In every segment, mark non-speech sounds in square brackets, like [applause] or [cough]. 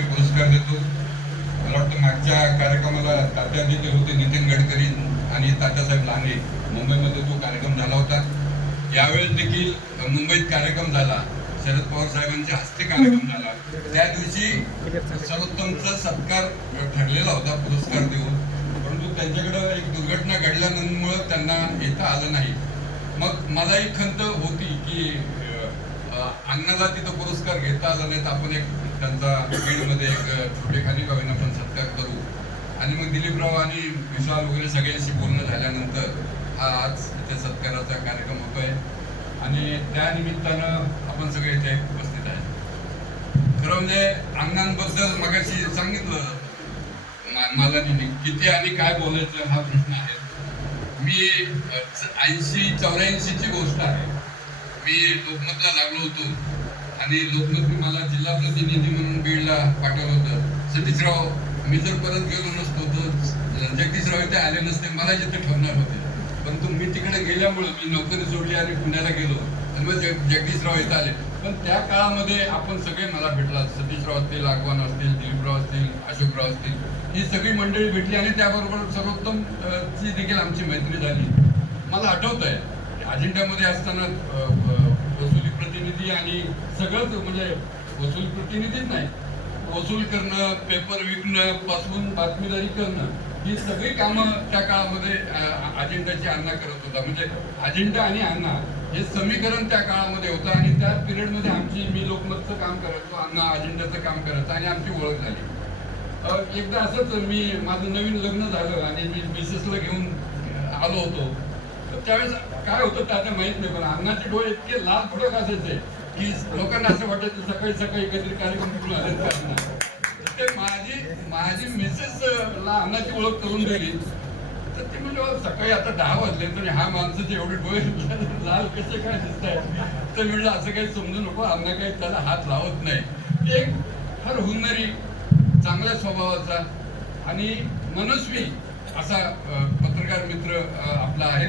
पुरस्कार देतो. मला वाटतं मागच्या कार्यक्रमाला तात्या जे होते नितीन गडकरी आणि तात्यासाहेब लांगे मुंबईमध्ये तो कार्यक्रम झाला होता यावेळेस देखील मुंबईत कार्यक्रम झाला. शरद पवार साहेबांच्या हस्ते कार्यक्रम झाला. त्या दिवशी सर्वोत्तमचा सत्कार ठरलेला होता पुरस्कार देऊन. परंतु त्यांच्याकडं एक दुर्घटना घडल्यामुळं त्यांना येता आलं नाही. मग मलाही खंत होती की अण्णाला तिथं पुरस्कार घेता आला नाही तर आपण एक त्यांचा बीडमध्ये एक छोटेखानी का होईना आपण सत्कार करू. आणि मग दिलीपराव आणि विशाल वगैरे सगळ्यांशी बोलणं झाल्यानंतर हा आज इथे सत्काराचा कार्यक्रम होतोय. आणि त्यानिमित्तानं आपण सगळे इथे उपस्थित आहे खरं म्हणजे अण्णांबद्दल मगाशी सांगितलं. मालानी किती आणि काय बोलायचं हा प्रश्न आहे. मी ऐंशी चौऱ्याऐंशीची गोष्ट आहे. मी लोकमतला लागलो होतो. आणि लोकमतने मला जिल्हा प्रतिनिधी म्हणून बीडला पाठवलं होतं. सतीशराव मी जर परत गेलो नसतो तर जगदीशराव इथे आले नसते मला जिथे ठरणार होते. परंतु मी तिकडे गेल्यामुळं मी नोकरी सोडली आणि पुण्याला गेलो. आणि मग जग जगदीशराव इथं आले. पण त्या काळामध्ये आपण सगळे मला भेटला सतीशराव असतील आगवान असतील दिलीपराव असतील अशोकराव असतील. ही सगळी मंडळी भेटली आणि त्याबरोबर सर्वोत्तम ची देखील आमची मैत्री झाली. मला आठवत आहे अजेंड्यामध्ये असताना वसुली प्रतिनिधी आणि सगळंच म्हणजे वसुली प्रतिनिधीच नाही. वसूल करणं पेपर विकणं पासून बातमीदारी करणं ही सगळी कामं त्या काळामध्ये अजिंठाची अण्णा करत होता. म्हणजे अजेंडा आणि अण्णा हे समीकरण त्या काळामध्ये होतं आणि त्या पिरियडमध्ये आमची मी लोकमतचं काम करायचो अण्णा अजिंठाचं काम करायचं आणि आमची ओळख झाली. एकदा असंच मी माझं नवीन लग्न झालं आणि मी मिसेसला घेऊन आलो होतो. त्यावेळेस काय होतं त्यांना माहीत नाही पण अण्णाचे डोळे इतके लाल फडक असायचे की लोकांना असं वाटायचं सकाळी सकाळी काहीतरी कार्यक्रम कुठून आले त्यांना ते माझी माझी मिसेस ला अण्णाची ओळख करून दिली. तर ते म्हणजे सकाळी आता दहा वाजले तरी हा माणसाचे एवढे डोळे [laughs] लाल कसे काय दिसत आहेत तर म्हणलं असं काही समजू नको अण्णा काही त्याला हात लावत नाही. ते एक फार हुनरी चांगल्या स्वभावाचा आणि मनस्वी असा पत्रकार मित्र आपला आहे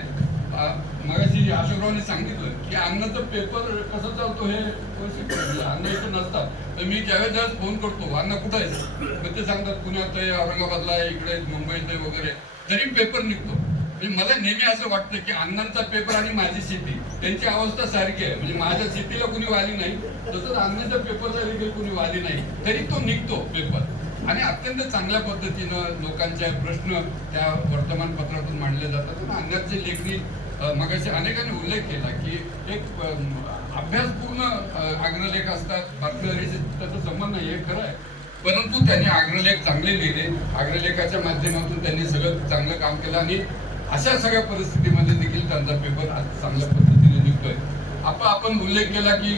मगाशी अशोकरावने सांगितलं की अन्नाचा पेपर कसं चालतो हे म्हणजे अन्न इथं नसतात. तर मी ज्यावेळेस ज्यावेळेस फोन करतो अण्णा कुठं आहे? मग ते सांगतात पुण्यात आहे औरंगाबादला आहे इकडे मुंबईत आहे वगैरे. तरी पेपर निघतो. म्हणजे मला नेहमी असं वाटतं की अण्णांचा पेपर आणि माझी शेती त्यांची अवस्था सारखी आहे. म्हणजे माझ्या शेतीला कुणी वाली नाही. तसंच अण्णाच्या पेपर देखील कुणी वाली नाही तरी तो निघतो पेपर आणि अत्यंत चांगल्या पद्धतीनं लोकांचे प्रश्न त्या वर्तमानपत्रातून मांडले जातात. आणि लेखणी मगाशी अनेकांनी उल्लेख केला की एक अभ्यासपूर्ण आग्रलेख अग्रलेख असतात. बातमीदारीशी त्याचा संबंध नाही हे खरं आहे परंतु त्यांनी अग्रलेख चांगले लिहिले. अग्रलेखाच्या माध्यमातून त्यांनी सगळं चांगलं काम केलं आणि अशा सगळ्या परिस्थितीमध्ये देखील त्यांचा पेपर आज चांगल्या पद्धतीने निघतोय. आपण आपण उल्लेख केला की